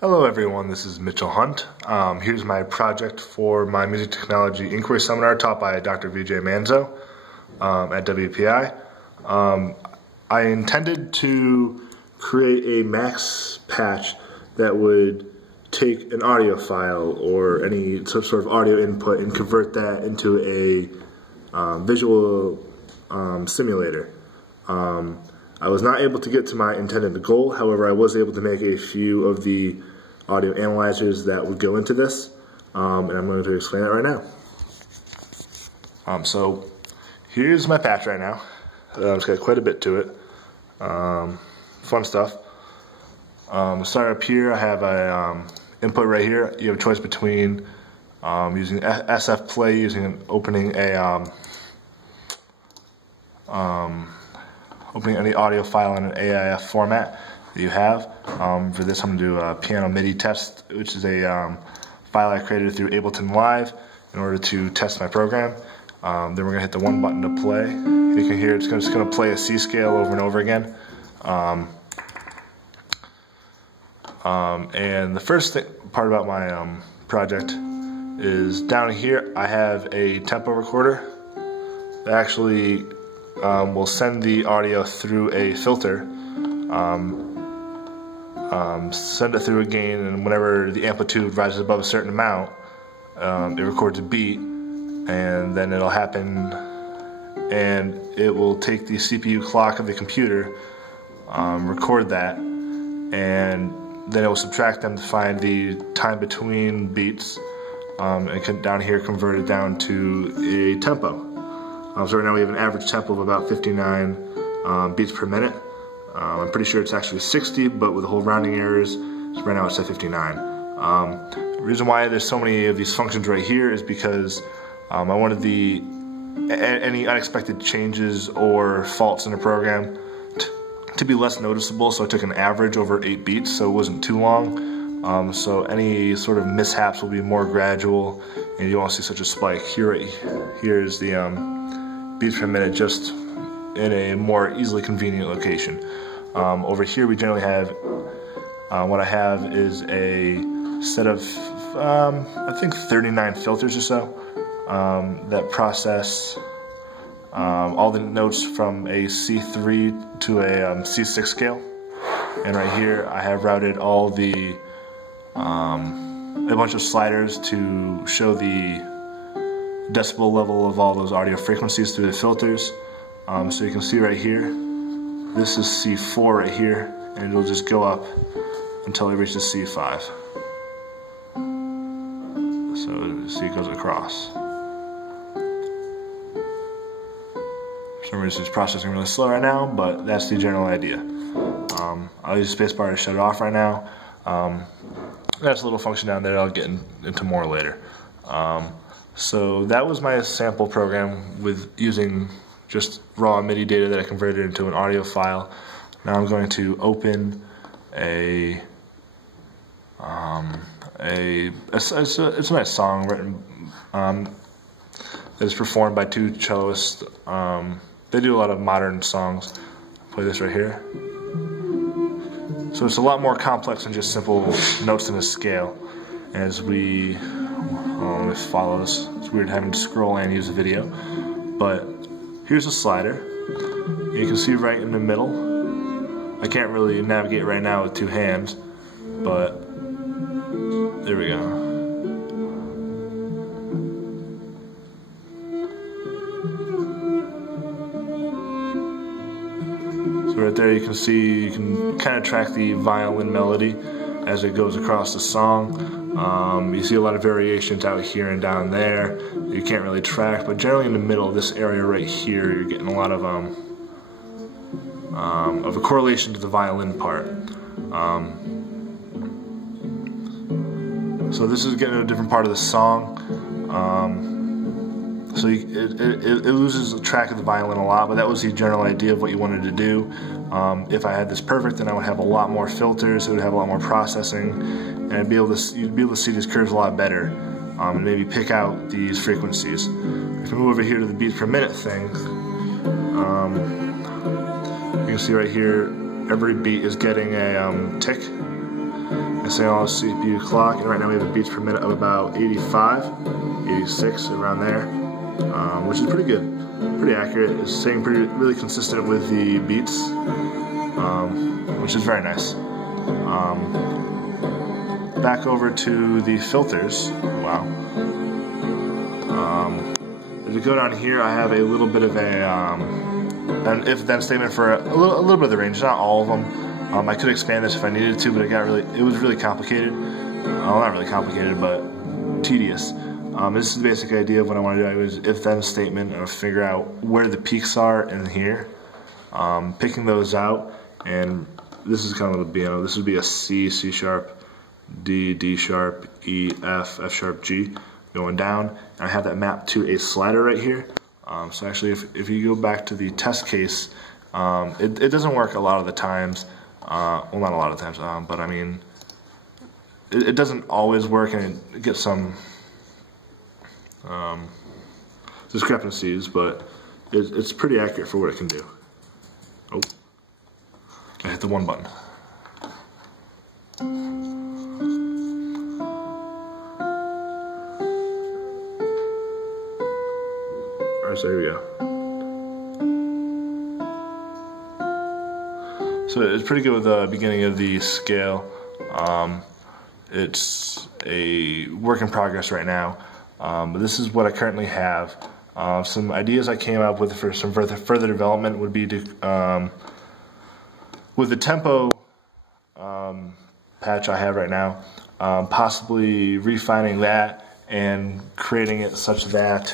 Hello everyone, this is Mitchell Hunt. Here's my project for my Music Technology Inquiry Seminar taught by Dr. Vijay Manzo at WPI. I intended to create a max patch that would take an audio file or any sort of audio input and convert that into a visual simulator. I was not able to get to my intended goal, however I was able to make a few of the audio analyzers that would go into this, and I'm going to explain it right now. So here's my patch right now. It's got quite a bit to it. Fun stuff. Start up here, I have a input right here. You have a choice between using SF Play, opening any audio file in an AIF format that you have. For this I'm going to do a piano MIDI test, which is a file I created through Ableton Live in order to test my program. Then we're going to hit the one button to play. You can hear it's just going to play a C scale over and over again. And the first part about my project is down here I have a tempo recorder that actually will send the audio through a filter, send it through a gain, and whenever the amplitude rises above a certain amount, it records a beat, and then it'll happen, and it will take the CPU clock of the computer, record that, and then it will subtract them to find the time between beats, and down here convert it down to a tempo. So right now we have an average tempo of about 59 beats per minute. I'm pretty sure it's actually 60, but with the whole rounding errors, so right now it's at 59. The reason why there's so many of these functions right here is because I wanted any unexpected changes or faults in the program to be less noticeable, so I took an average over 8 beats, so it wasn't too long. So any sort of mishaps will be more gradual, and you won't see such a spike. Here's the beats per minute, just in a more easily convenient location. Over here we generally have, what I have is a set of, I think 39 filters or so, that process all the notes from a C3 to a C6 scale. And right here I have routed all the, a bunch of sliders to show the decibel level of all those audio frequencies through the filters. So you can see right here, this is C4 right here, and it'll just go up until it reaches C5. So see, it goes across. For some reason it's processing really slow right now, but that's the general idea. I'll use the spacebar to shut it off right now. That's a little function down there I'll get into more later. So that was my sample program with using just raw MIDI data that I converted into an audio file. Now I'm going to open it's a nice song written that is performed by two cellists. They do a lot of modern songs. I'll play this right here. So it's a lot more complex than just simple notes in a scale. As we let me follow this. It's weird having to scroll and use the video, but here's a slider. You can see right in the middle. I can't really navigate right now with two hands, but there we go. So right there you can see, you can kind of track the violin melody as it goes across the song. You see a lot of variations out here and down there you can't really track, but generally in the middle, this area right here, you're getting a lot of a correlation to the violin part. So this is getting a different part of the song. So it loses track of the violin a lot, but that was the general idea of what you wanted to do. If I had this perfect, then I would have a lot more filters, it would have a lot more processing, and you'd be able to see these curves a lot better, and maybe pick out these frequencies. If we move over here to the beats per minute thing, you can see right here, every beat is getting a tick. I say on the CPU clock, and right now we have a beats per minute of about 85, 86, around there, which is pretty good, pretty accurate. It's staying really consistent with the beats, which is very nice. Back over to the filters. Wow. As we go down here, I have a little bit of an if-then statement for a little bit of the range, not all of them. I could expand this if I needed to, but it was really complicated. Well, not really complicated, but tedious. This is the basic idea of what I want to do. I was if-then statement and figure out where the peaks are in here, picking those out, and this is kind of a piano. This would be a C, C sharp, D, D sharp, E, F, F sharp, G, going down. And I have that mapped to a slider right here. So actually, if you go back to the test case, it doesn't work a lot of the times. Well, not a lot of times, but I mean, it doesn't always work, and it gets some discrepancies, but it's pretty accurate for what it can do. Oh, I hit the one button. Alright, so here we go. So it's pretty good with the beginning of the scale. It's a work in progress right now, but this is what I currently have. Some ideas I came up with for some further development would be to, with the tempo patch I have right now, possibly refining that and creating it such that